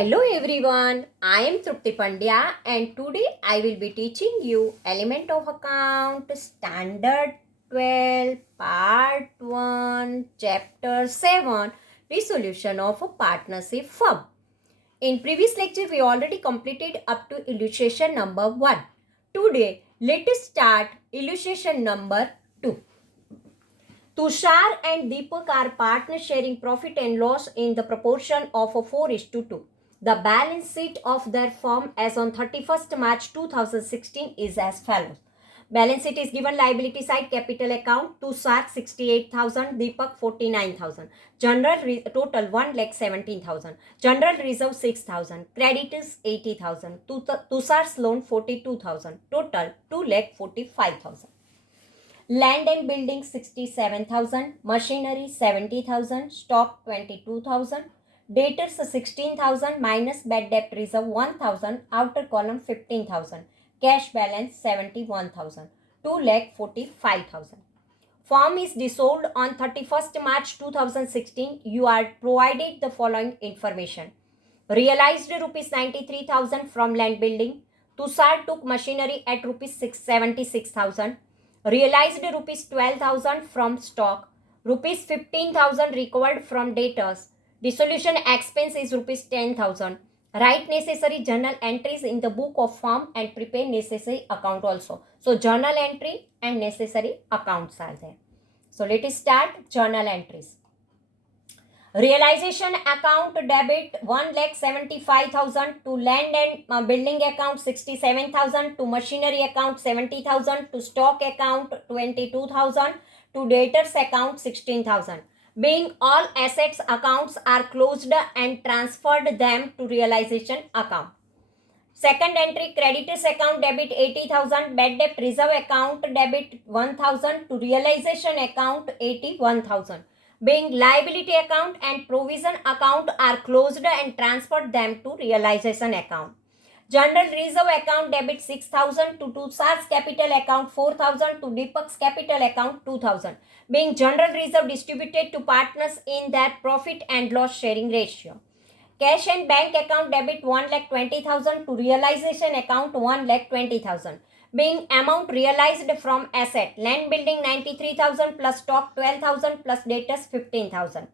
Hello everyone, I am Trupti Pandya and today I will be teaching you Element of Account Standard 12 Part 1 Chapter 7 Resolution of a Partnership Firm. In previous lecture we already completed up to illustration number 1. Today let us start illustration number 2. Tushar and Deepak are partners sharing profit and loss in the proportion of 4:2. The balance sheet of their firm as on 31st March 2016 is as follows. Balance sheet is given liability side capital account Tushar 68,000, Deepak 49,000. Total 1,17,000. General reserve 6,000. Creditors 80,000. Tushar's loan 42,000. Total 2,45,000. Land and building 67,000, machinery 70,000, stock 22,000, debtors 16,000 minus bad debt reserve 1,000, outer column 15,000, cash balance 71,000, 2,45,000. Firm is dissolved on 31st March 2016. You are provided the following information. Realized rupees 93,000 from land building. Tushar took machinery at rupees 76,000. Realized rupees 12,000 from stock, rupees 15,000 recovered from debtors. Dissolution expense is rupees 10,000. Write necessary journal entries in the book of firm and prepare necessary account also. So journal entry and necessary accounts are there. So let us start journal entries. Realization account debit 1,75,000 to land and building account 67,000 to machinery account 70,000 to stock account 22,000 to debtors account 16,000. Being all assets accounts are closed and transferred them to realization account. Second entry creditors account debit 80,000, bad debt reserve account debit 1,000 to realization account 81,000. Being liability account and provision account are closed and transferred them to realization account. General reserve account debit 6,000 to Tushar's capital account 4,000 to Deepak's capital account 2,000. Being general reserve distributed to partners in their profit and loss sharing ratio. Cash and bank account debit 1,20,000 to realization account 1,20,000. Being amount realized from asset, land building 93,000 plus stock 12,000 plus debtors 15,000.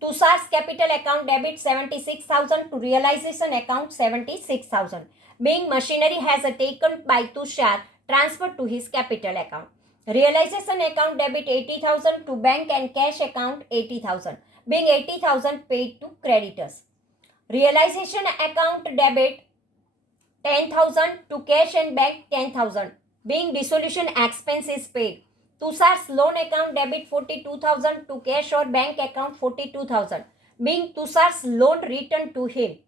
Tushar's capital account debit 76,000 to realization account 76,000. Being machinery has taken by Tushar transferred to his capital account. Realization account debit 80,000 to bank and cash account 80,000. Being 80,000 paid to creditors. Realization account debit 10,000 to cash and bank 10,000. Being dissolution expense is paid. Tushar's loan account debit 42,000 to cash or bank account 42,000. Being Tushar's loan returned to him.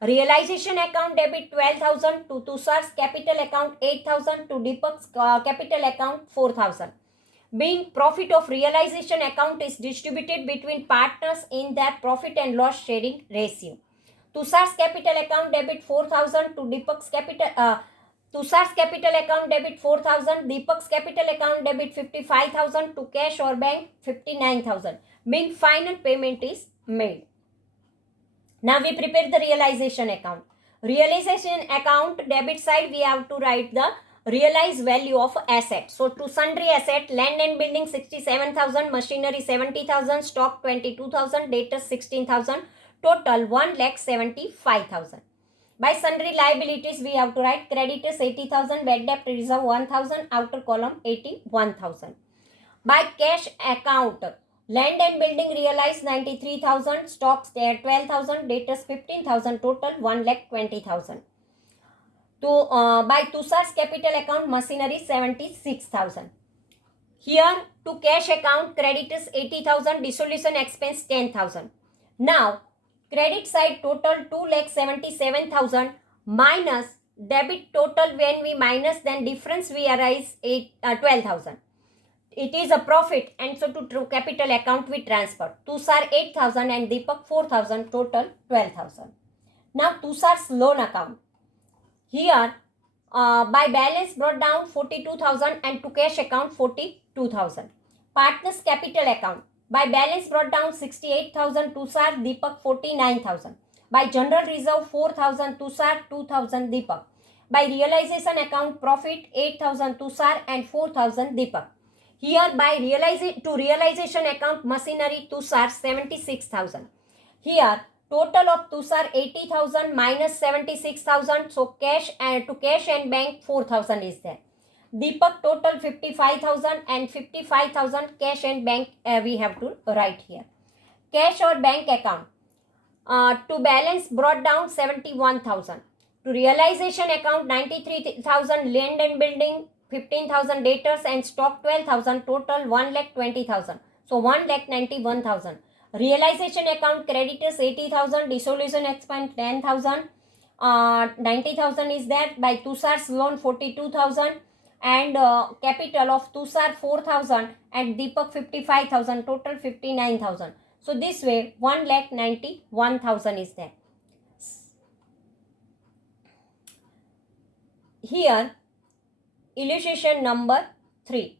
Realization account debit 12,000 to Tushar's capital account 8,000 to Deepak's capital account 4,000. Being profit of realization account is distributed between partners in their profit and loss sharing ratio. Tushar's capital account debit 4,000 to Deepak's Tushar's capital account debit 4,000, Deepak's capital account debit 55,000 to cash or bank 59,000. Being final payment is made. Now we prepare the realization account. Realization account debit side we have to write the realized value of asset. So to sundry asset, land and building 67,000, machinery 70,000, stock 22,000, debtors 16,000. Total 1,75,000. By sundry liabilities, we have to write creditors 80,000, bad debt reserve 1,000, outer column 81,000. By cash account, land and building realized 93,000, stocks 12,000, debtors 15,000, total 1,20,000. By Tushar's capital account, machinery 76,000. Here to cash account, creditors 80,000, dissolution expense 10,000. Now credit side total 2,77,000 minus debit total when we minus then difference we arise 12,000. It is a profit and so to capital account we transfer. Tushar 8,000 and Deepak 4,000 total 12,000. Now Tushar's loan account. Here by balance brought down 42,000 and to cash account 42,000. Partners capital account. By balance brought down 68,000 Tushar, Deepak 49,000. By general reserve 4,000 Tushar, 2,000 Deepak. By realization account profit 8,000 Tushar and 4,000 Deepak. Here by realization account machinery Tushar 76,000. Here total of Tushar 80,000 minus 76,000. So cash and to cash and bank 4,000 is there. Deepak total 55,000 and 55,000 cash and bank we have to write here. Cash or bank account. To balance brought down 71,000. To realization account 93,000 land and building, 15,000 debtors and stock 12,000, total 1,20,000. So 1,91,000. Realization account creditors 80,000, dissolution expense 10,000, 90,000 is there. By Tushar's loan 42,000 and capital of Tushar 4,000 and Deepak 55,000, total 59,000. So this way 1,91,000 is there. Here illustration number 3.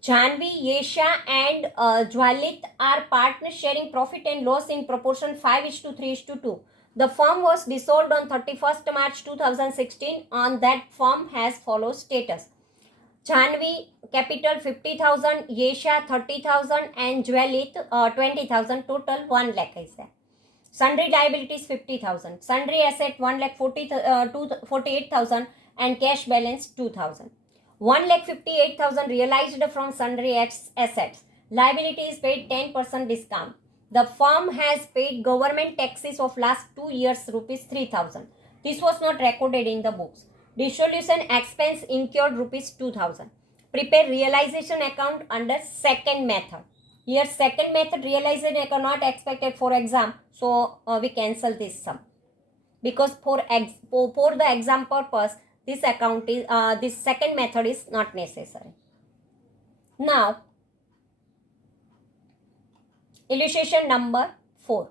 Janvi, Yesha and Jwalit are partners sharing profit and loss in proportion 5:3:2. The firm was dissolved on 31st March 2016. On that firm has follows status. Janvi capital 50,000, Yesha 30,000 and Jwalit 20,000, total 1 lakh is there. Sundry liabilities 50,000, sundry asset 1,48,000 and cash balance 2,000. 1,58,000 realized from sundry assets. Liability is paid 10% discount. The firm has paid government taxes of last 2 years rupees 3,000. This was not recorded in the books. Dissolution expense incurred rupees 2,000. Prepare realization account under second method. Here second method realization account not expected for exam, so we cancel this sum because for the exam purpose this account is this second method is not necessary. Now illustration number 4.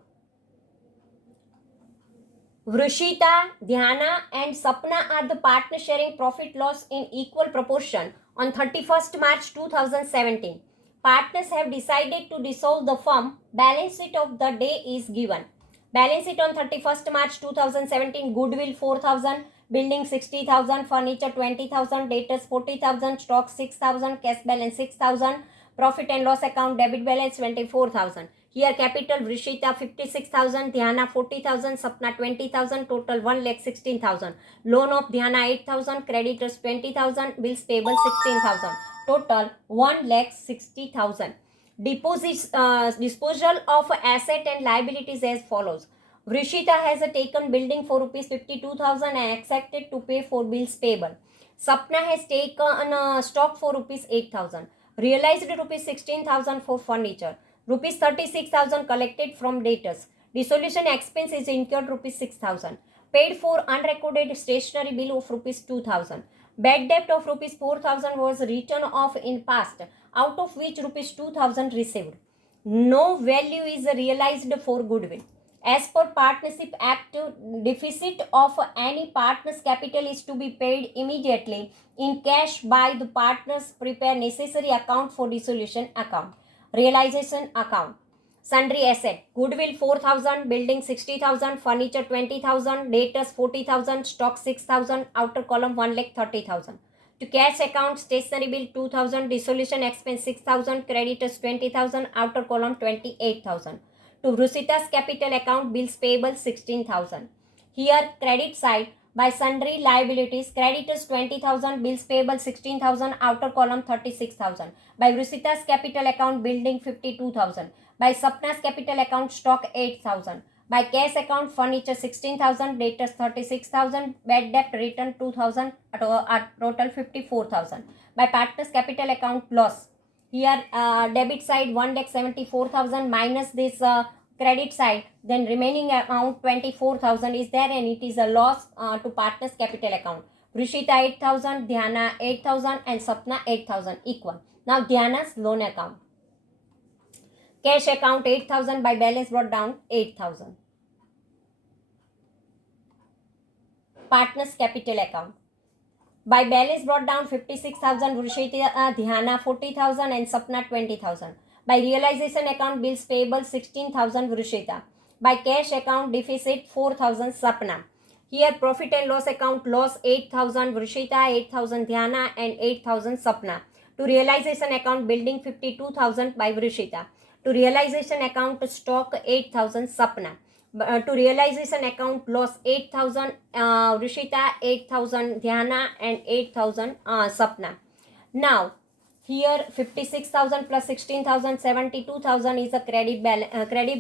Vrishita, Dhyana and Sapna are the partners sharing profit loss in equal proportion on 31st March 2017. Partners have decided to dissolve the firm. Balance sheet of the day is given. Balance sheet on 31st March 2017, goodwill 4,000, building 60,000, furniture 20,000, debtors 40,000, stock 6,000, cash balance 6,000, profit and loss account debit balance 24,000. Here capital Vrishita 56,000, Dhyana 40,000, Sapna 20,000, total 1,16,000. Loan of Dhyana 8,000, creditors 20,000, bills payable 16,000. Total 1,60,000. Disposal of asset and liabilities as follows. Vrishita has taken building for rupees 52,000 and accepted to pay for bills payable. Sapna has taken stock for rupees 8,000. Realized rupees 16,000 for furniture. Rupees 36,000 collected from debtors. Dissolution expense is incurred rupees 6,000. Paid for unrecorded stationery bill of rupees 2,000. Bad debt of rupees 4,000 was written off in past, out of which rupees 2,000 received. No value is realized for goodwill. As per Partnership Act, deficit of any partner's capital is to be paid immediately in cash by the partners. Prepare necessary account for dissolution account. Realization account. Sundry asset. Goodwill 4,000, building 60,000, furniture 20,000, debtors 40,000, stock 6,000, outer column 1,30,000. To cash account, stationery bill 2,000, dissolution expense 6,000, creditors 20,000, outer column 28,000. To Vrishita's capital account, bills payable 16,000. Here credit side, by sundry liabilities, creditors 20,000, bills payable 16,000, outer column 36,000. By Vrishita's capital account, building 52,000. By Sapna's capital account, stock 8,000. By cash account, furniture 16,000, debtors 36,000, bad debt return 2,000, total 54,000. By partner's capital account, loss. Here debit side 1,74,000 minus this credit side, then remaining amount 24,000 is there and it is a loss to partner's capital account. Vrishita 8,000, Dhyana 8,000 and Sapna 8,000 equal. Now Dhyana's loan account. Cash account 8,000, by balance brought down 8,000. Partner's capital account. By balance brought down 56,000, Vrishita, Dhyana 40,000 and Sapna 20,000. By realization account, bills payable 16,000, Vrishita. By cash account deficit 4,000 Sapna. Here profit and loss account loss 8,000 Vrishita, 8,000 Dhyana and 8,000 Sapna. To realization account building 52,000 by Vrishita. To realization account stock 8,000 Sapna. To realization account loss 8,000 Vrishita, 8,000 Dhyana and 8,000 Sapna. Now here 56,000 plus 16,000 72,000 is a credit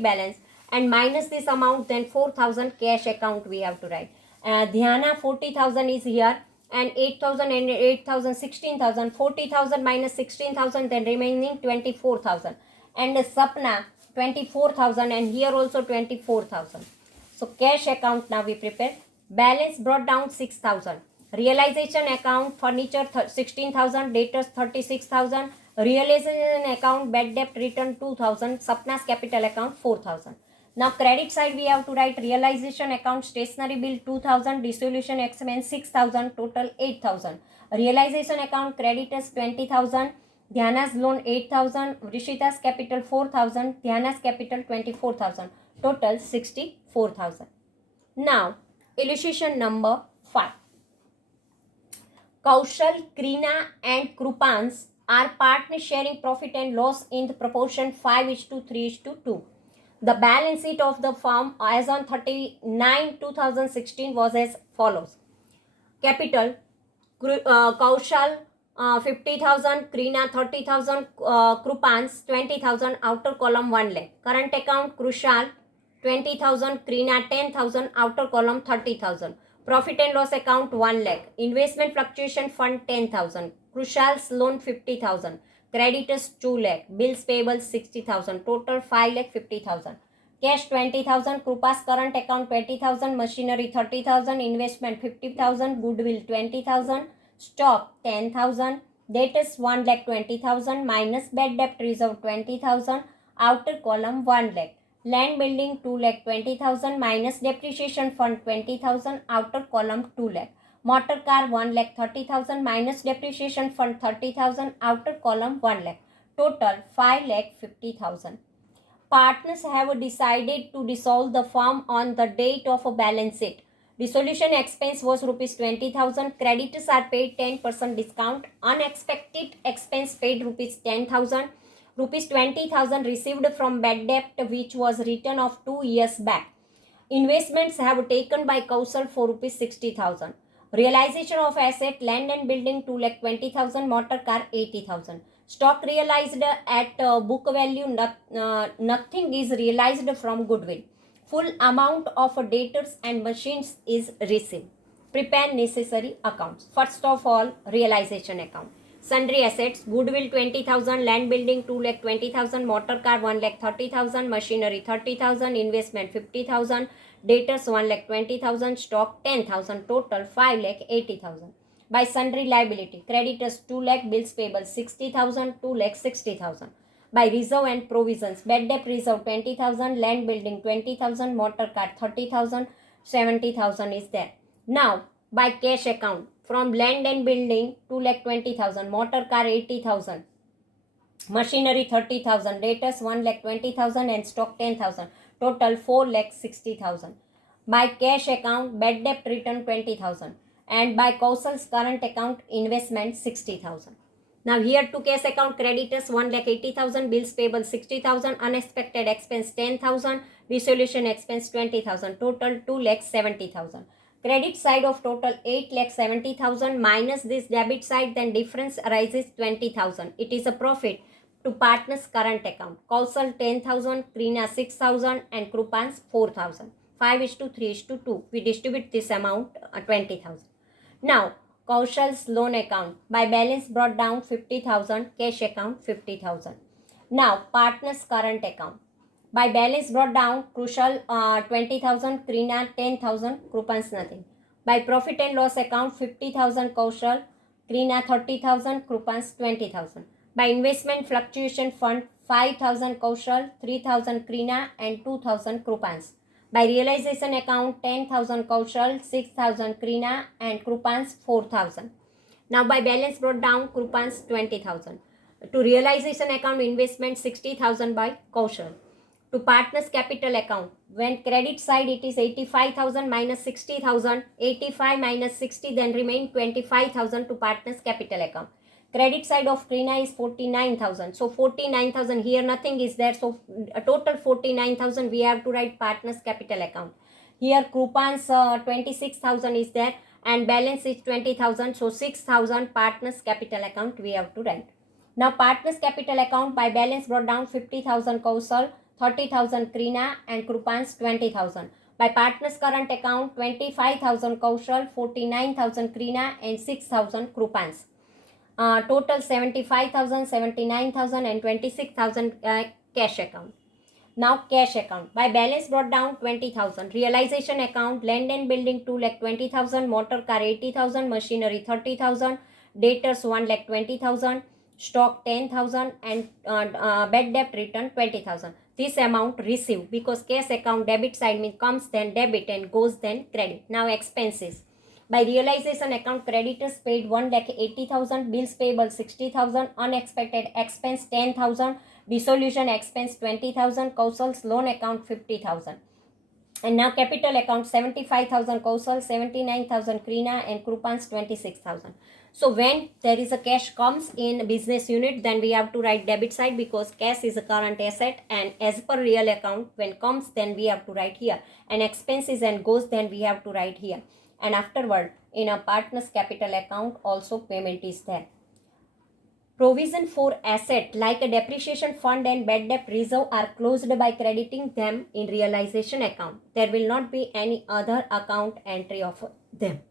balance, and minus this amount then 4,000 cash account we have to write. Dhyana 40,000 is here, and 8,000 and 8,000 16,000, 40,000 minus 16,000 then remaining 24,000, and Sapna 24,000 and here also 24,000. So cash account now we prepare. Balance brought down 6,000. Realization account furniture 16,000, debtors 36,000. Realization account bad debt return 2,000. Sapna's capital account 4,000. Now credit side we have to write realization account stationery bill 2,000, dissolution expense 6,000, total 8,000. Realization account creditors 20,000. Dhyana's loan 8,000, Vrishita's capital 4,000, Dhyana's capital 24,000, total 64,000. Now, illustration number 5. Kaushal, Krina and Krupans are partners sharing profit and loss in the proportion 5:3:2. The balance sheet of the firm as on 39/2016 was as follows. Capital, Kaushal 50,000, Krina 30,000, Krupans 20,000, outer column 1 lakh. Current account Kushal 20,000, Krina 10,000, outer column 30,000. Profit and loss account 1 lakh. Investment fluctuation fund 10,000. Kushal's loan 50,000. Creditors 2 lakh. Bills payable 60,000. Total 5 lakh 50,000. Cash 20,000. Krupa's current account 20,000. Machinery 30,000. Investment 50,000. Goodwill 20,000. Stock 10,000. Debtors 1 lakh 20,000 minus bad debt reserve 20,000. Outer column 1 lakh. Land building 2 lakh 20,000 minus depreciation fund 20,000. Outer column 2 lakh. Motor car 1 lakh 30,000 minus depreciation fund 30,000. Outer column 1 lakh. Total 5 lakh 50,000. Partners have decided to dissolve the firm on the date of a balance sheet. Dissolution expense was rupees 20,000. Creditors are paid 10% discount. Unexpected expense paid rupees 10,000. Rupees 20,000 received from bad debt which was written off 2 years back. Investments have taken by Kaushal for rupees 60,000. Realization of asset, land and building 2 lakh 20,000, motor car 80,000. Stock realized at book value, nothing is realized from goodwill. Full amount of debtors and machines is received. Prepare necessary accounts. First of all, realization account. Sundry assets, goodwill 20,000, land building 2 lakh 20,000, motor car 1 lakh 30,000, machinery 30,000, investment 50,000, debtors 1 lakh 20,000, stock 10,000, total 5 lakh 80,000. By sundry liability, creditors 2 lakh, bills payable 60,000, 2 lakh 60,000. By reserve and provisions, bad debt reserve 20,000, land building 20,000, motor car 30,000, 70,000 is there. Now, by cash account, from land and building 2 lakh 20,000, motor car 80,000, machinery 30,000, debtors 1 lakh 20,000 and stock 10,000, total 4 lakh 60,000. By cash account, bad debt return 20,000, and by Kaushal's current account, investment 60,000. Now here to cash account, creditors 1 lakh 80,000, bills payable 60,000, unexpected expense 10,000, dissolution expense 20,000, total 2 lakh 70,000. Credit side of total 8 lakh 70,000 minus this debit side, then difference arises 20,000. It is a profit to partners current account. Kaushal 10,000, Krina 6,000 and Krupans 4,000. 5:3:2. We distribute this amount 20,000. Now Kaushal's loan account. By balance brought down 50,000, cash account 50,000. Now partners current account. By balance brought down, Kushal 20,000, Krina 10,000, Krupans nothing. By profit and loss account, 50,000 Kaushal, Krina 30,000, Krupans 20,000. By investment fluctuation fund, 5,000 Kaushal, 3,000 Krina and 2,000 Krupans. By realization account, 10,000 Kaushal, 6,000 Krina and Krupans 4,000. Now by balance brought down, Krupans 20,000. To realization account, investment 60,000 by Kaushal. To partners capital account, When credit side it is 85,000 minus 60,000, 85 minus 60, then remain 25,000 to partners capital account. Credit side of Krina is 49,000. So 49,000 here nothing is there. So a total 49,000 we have to write partners capital account. Here Krupan's 26,000 is there and balance is 20,000. So 6,000 partners capital account we have to write. Now partners capital account by balance brought down 50,000 Kaushal, 30,000 Krina and Krupan's 20,000. By partners current account 25,000 Kaushal, 49,000 Krina and 6,000 Krupan's. Total 75,000, 79,000 and 26,000 cash account. Now cash account. By balance brought down 20,000. Realization account, land and building 2,20,000, motor car 80,000, machinery 30,000, debtors 1,20,000, stock 10,000 and bad debt return 20,000. This amount received because cash account debit side means comes then debit and goes then credit. Now expenses. By realization account, creditors paid 1,80,000, bills payable 60,000, unexpected expense 10,000, dissolution expense 20,000, Kaushal's loan account 50,000. And now capital account 75,000 Kaushal, 79,000 Krina and Krupan's 26,000. So when there is a cash comes in business unit, then we have to write debit side because cash is a current asset, and as per real account when comes then we have to write here, and expenses and goes then we have to write here. And afterward in a partner's capital account also payment is there. Provision for asset like a depreciation fund and bad debt reserve are closed by crediting them in realization account. There will not be any other account entry of them.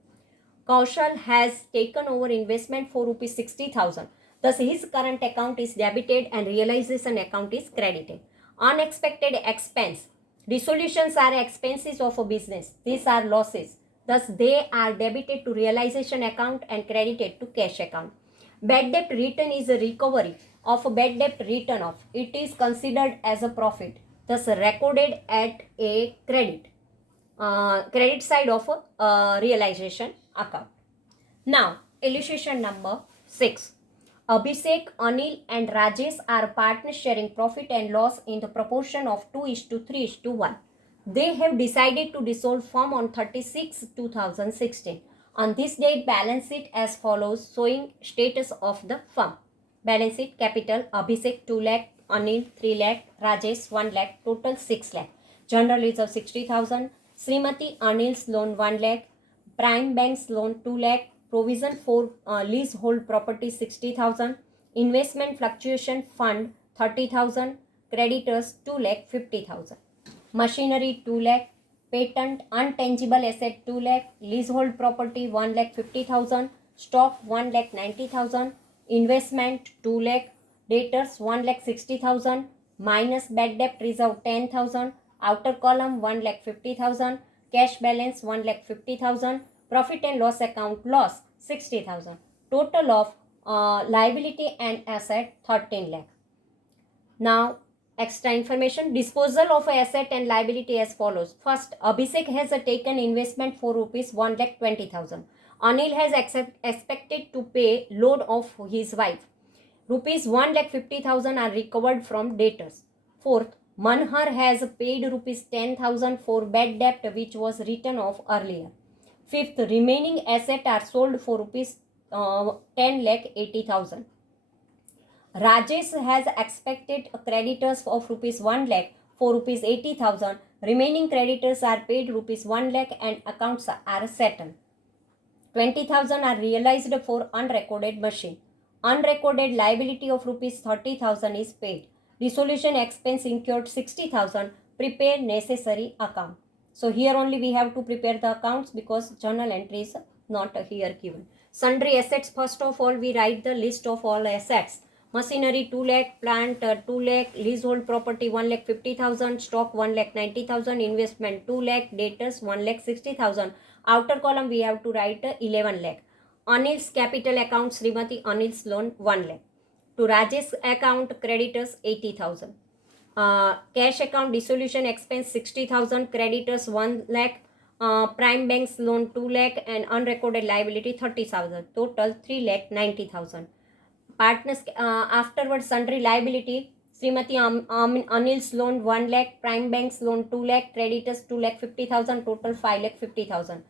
Kaushal has taken over investment for rupees 60,000. Thus his current account is debited and realization account is credited. Unexpected expense. Dissolutions are expenses of a business. These are losses. Thus they are debited to realization account and credited to cash account. Bad debt return is a recovery of a bad debt written off. It is considered as a profit, thus recorded at a credit side of a realization account. Now, illustration number 6. Abhishek, Anil and Rajesh are partners sharing profit and loss in the proportion of 2:3:1. They have decided to dissolve firm on 36/2016. On this date, balance sheet as follows, showing status of the firm. Balance sheet capital Abhishek 2 lakh, Anil 3 lakh, Rajesh 1 lakh, total 6 lakh. General reserve 60,000, Srimati Anil's loan 1 lakh, Prime Bank's loan 2 lakh, provision for leasehold property 60,000, investment fluctuation fund 30,000, creditors 2 lakh 50,000. Machinery 2 lakh, patent untangible asset 2 lakh, leasehold property 1 lakh 50,000, stock 1 lakh 90,000, investment 2 lakh, debtors 1 lakh 60,000, minus bad debt reserve 10,000, outer column 1 lakh 50,000, cash balance 1 lakh 50,000, profit and loss account loss 60,000. Total of liability and asset 13 lakh. Now extra information, disposal of asset and liability as follows. First, Abhishek has taken investment for rupees 1,20,000. Anil has expected to pay loan of his wife. Rupees 1,50,000 are recovered from debtors. Fourth, Manhar has paid rupees 10,000 for bad debt which was written off earlier. Fifth, remaining asset are sold for rupees 10,80,000. Rajesh has expected creditors of rupees 1 lakh for rupees 80,000. Remaining creditors are paid rupees 1 lakh and accounts are settled. 20,000 are realized for unrecorded machine. Unrecorded liability of rupees 30,000 is paid. Dissolution expense incurred 60,000. Prepare necessary account. So here only we have to prepare the accounts because journal entry is not here given. Sundry assets, first of all we write the list of all assets. Machinery 2 lakh, plant 2 lakh, leasehold property 1 lakh 50,000, stock 1 lakh 90,000, investment 2 lakh, debtors 1 lakh 60,000. Outer column we have to write 11 lakh. Anil's capital account, Srimati Anil's loan 1 lakh. To Rajesh account, creditors 80,000. Cash account dissolution expense 60,000, creditors 1 lakh, Prime Bank's loan 2 lakh and unrecorded liability 30,000. Total 3 lakh 90,000. Partners afterwards sundry liability Srimati Anil's loan 1 lakh, Prime Bank's loan 2 lakh, creditors 2 lakh 50,000, total 5 lakh 50,000.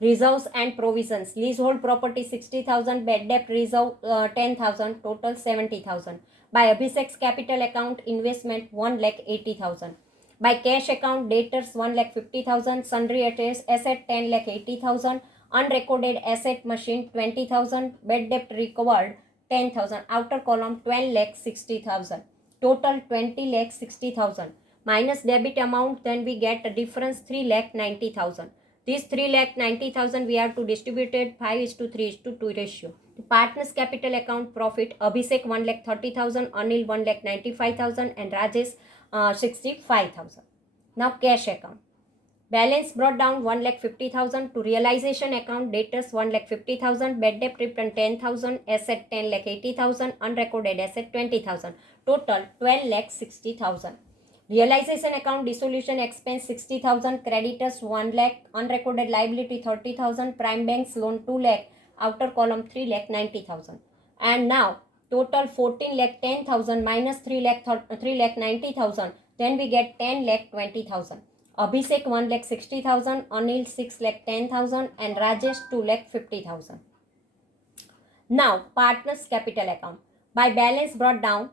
Reserves and provisions. Leasehold property 60,000, bad debt reserve 10,000, total 70,000. By Abhishek's capital account, investment 1 lakh 80,000. By cash account, debtors 1 lakh 50,000, sundry asset 10 lakh 80,000, unrecorded asset machine 20,000, bad debt recovered 10,000, outer column 12 lakh 60,000, total 20 lakh 60,000. Minus debit amount, then we get a difference 3 lakh 90,000. This 3 lakh 90,000 we have to distribute it 5:3:2 ratio. The partners capital account profit, Abhishek 1 lakh 30,000, Anil 1 lakh 95,000 and Rajesh 65,000. Now cash account. Balance brought down 1 lakh 50,000 to realization account, debtors 1 lakh 50,000, bad debt return 10,000, asset 10 lakh 80,000, unrecorded asset 20,000, total 12 lakh 60,000. Realization account dissolution expense 60,000, creditors 1 lakh, unrecorded liability 30,000, Prime Bank's loan 2 lakh, outer column 3 lakh 90,000. And now total 14 lakh 10,000 minus 3 lakh 90,000, then we get 10 lakh 20,000. Abhishek 1 lakh 60,000, Anil 6 lakh 10,000 and Rajesh 2 lakh 50,000. Now partners capital account. By balance brought down,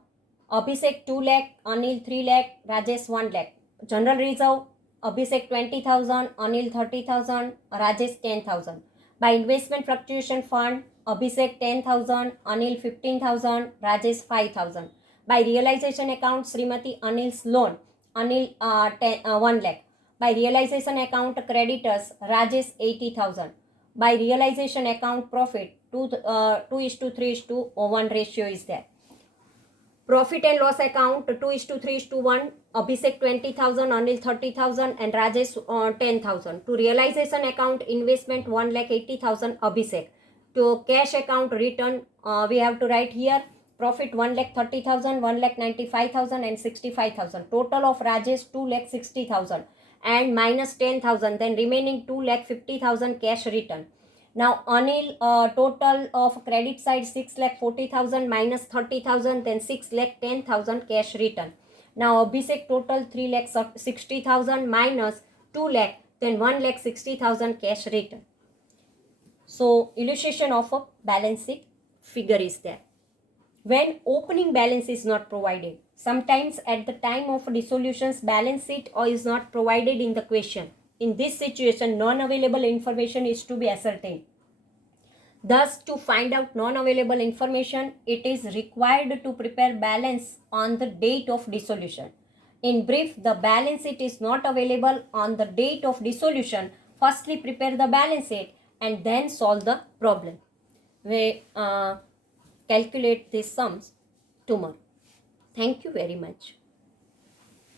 Abhishek 2 lakh, Anil 3 lakh, Rajesh 1 lakh. General reserve, Abhishek 20,000, Anil 30,000, Rajesh 10,000. By investment fluctuation fund, Abhishek 10,000, Anil 15,000, Rajesh 5,000. By realization account, Srimati Anil's loan, Anil 1 lakh. By realization account creditors, Rajesh 80,000. By realization account profit, 2:3:1 ratio is there. Profit and loss account 2:3:1, Abhishek 20,000, Anil 30,000 and Rajesh 10,000. To realization account investment 1 lakh 80,000 Abhishek. To cash account return we have to write here profit 1 lakh 30,000, 1 lakh 95,000 and 65,000. Total of Rajesh 2 lakh 60,000 and minus 10,000, then remaining 2 lakh 50,000 cash return. Now Anil total of credit side 6 lakh 40,000 minus 30,000, then 6 lakh 10,000 cash return. Now Abhishek total 3 lakh 60,000 minus 2 lakh, then 1 lakh 60,000 cash return. So illustration of a balance sheet figure is there. When opening balance is not provided, sometimes at the time of dissolutions balance sheet is not provided in the question. In this situation, non-available information is to be ascertained. Thus, to find out non-available information, it is required to prepare balance on the date of dissolution. In brief, the balance sheet is not available on the date of dissolution. Firstly, prepare the balance sheet and then solve the problem. We calculate these sums tomorrow. Thank you very much.